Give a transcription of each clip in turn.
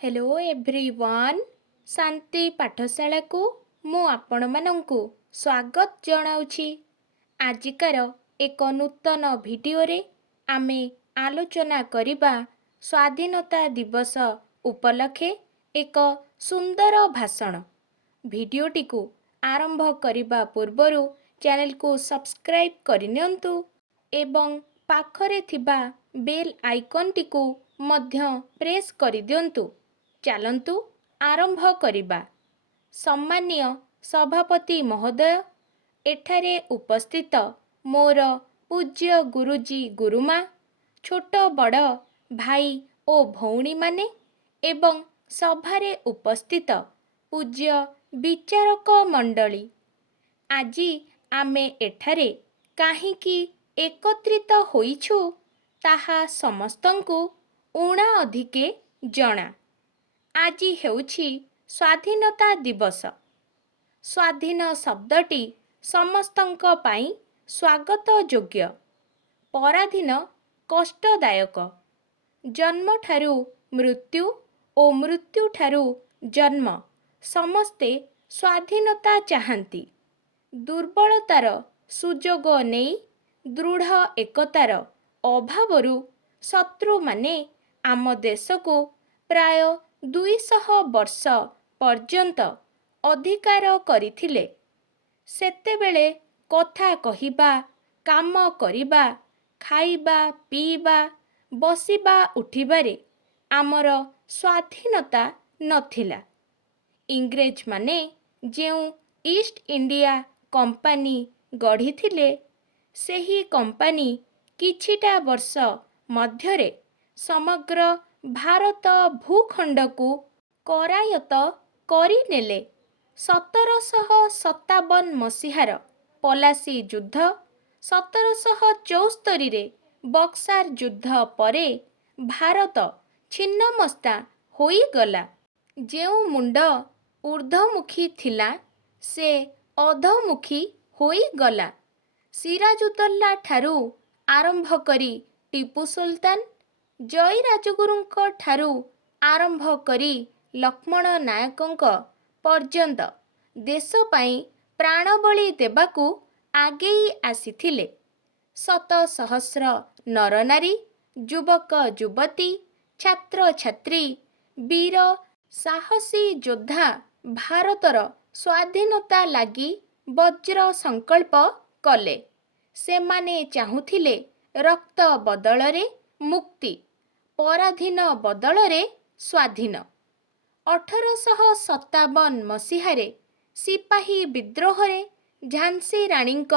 Hello everyone शांति पाठशाला को मु आपण मानंकु स्वागत जनाउछि। आजिकार एक नूतन भिडियो रे आमे आलोचना करिबा स्वाधीनता दिवस उपलक्षे एक सुंदर भाषण। भिडियोटी को आरंभ करिबा पूर्वरु चैनल को सब्सक्राइब करिनियंतु एवं पाखरे थिबा बेल आइकन टी को मध्य प्रेस करिदियंतु। चालंतु आरंभ करिबा। सम्मानीय सभापति महोदय, एठारे उपस्थित मोर पूज्य गुरुजी गुरुमा, छोट बड़ भाई ओ भौणी माने एवं सभारे उपस्थित पूज्य विचारक मंडली, आजी आमे एठारे काहींकी एकत्रित होइछु ताहा समस्तंकु ऊणा अधिके जणा। आजी हेउछि स्वाधीनता दिवस। स्वाधीन शब्दटी समस्तंक पाई स्वागत योग्य। पराधीन कष्टदायक। जन्म ठारू मृत्यु ओ मृत्यु ठारू जन्म समस्ते स्वाधीनता चाहंती। दुर्बलतार सुजोग नेई दृढ़ एकतार अभावरु शत्रु माने आम देश को प्राय 200 वर्ष पर्यंत अधिकार करिथिले। सेतेबेले कथा कहिबा, काम करिबा, खाइबा पीबा, बसिबा उठिबारे आमर स्वाधीनता नथिला। इंग्रेज माने जेउ ईस्ट इंडिया कंपानी गढ़िथिले, सेही कंपानी किछिटा वर्ष मध्यरे समग्र भारत भूखंड को करायत करिनेले। 1757 मसीहार पलासी युद्ध, 1774 रे बक्सार युद्ध परे भारत छिन्नमस्ता होई गला। जेउ मुंड ऊर्ध्वमुखी थिला से अधोमुखी होई गला। सिराजुद्दौला ठारू आरंभ करी टीपू सुल्तान, जय राजगुरुंक ठारू आरंभ करी लक्ष्मण नायकंक पर्यंत देश पाई प्राणबली देबाकू आगेई आसीथिले। शत सहस्र नरनारी, युवक युवती, छात्र छात्री, वीर साहसी योद्धा भारतर स्वाधीनता लागी वज्र संकल्प कले। सेमाने चाहुथिले रक्त बदलरे मुक्ति, पराधीन बदलरे स्वाधीन। 1857 मसीहारे सिपाही विद्रोहरे झांसी राणींक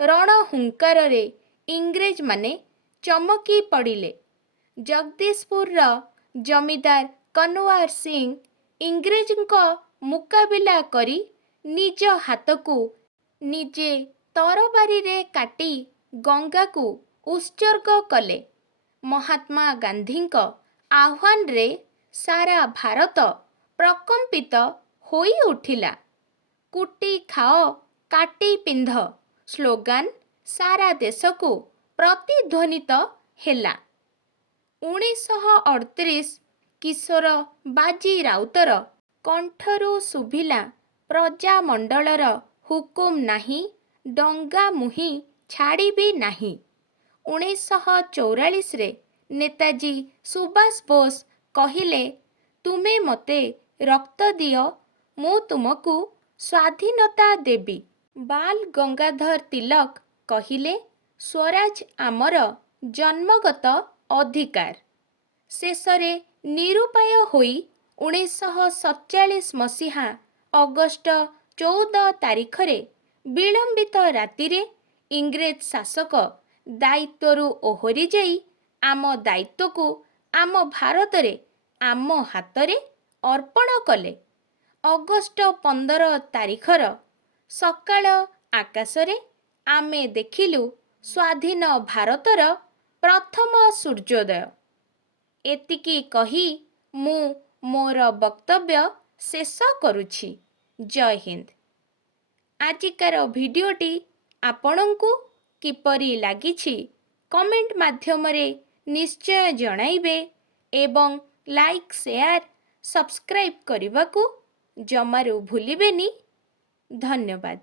रणहुंकाररे इंग्रेज माने चमकी पड़िले। जगदीशपुर जमीदार कनवार सिंह इंग्रेजंक मुकाबिला करी निज हाथकू निजे तरबारी रे काटी गंगा को उत्सर्ग कले। महात्मा गांधींक आह्वान रे सारा भारत प्रकंपित होई उठिला। कुटी खाओ काटी पिंध स्लोगान सारा देश को प्रतिध्वनित हेला। 1938 किशोर बाजी राउतर कंठरू सुभिला, प्रजामंडलर हुकुम नाही, डंगा मुही छाड़ीबी नाही। 1944 रे नेताजी सुभाष बोस कहिले, तुमे मते रक्त दियो, मु तुमको स्वाधीनता देबी। बाल गंगाधर तिलक कहिले, स्वराज आमर जन्मगत अधिकार। शेषरे निरुपाय होई 1947 मसीहा अगस्ट 14 तारिखरे विलंबित रातिरे इंग्रेज शासक दायित्वरू ओहरी जाई आम दायित्व को आम भारतरे आम हातरे अर्पण कले। अगस्ट 15 तारिखर सकाळ आकाशरे आमे देखिलु स्वाधीन भारतर प्रथम सूर्योदय। एतिकी कही मु मोर वक्तव्य शेष करुछि। जय हिंद। आजिकार भिडियोटी आपणंकु किपरि लागिछि कमेंट माध्यमरे निश्चय जणाइबे एवं लाइक शेयर ସବସ୍କ୍ରାଇବ୍ କରିବାକୁ ଜମାରୁ ଭୁଲିବେନି। ଧନ୍ୟବାଦ।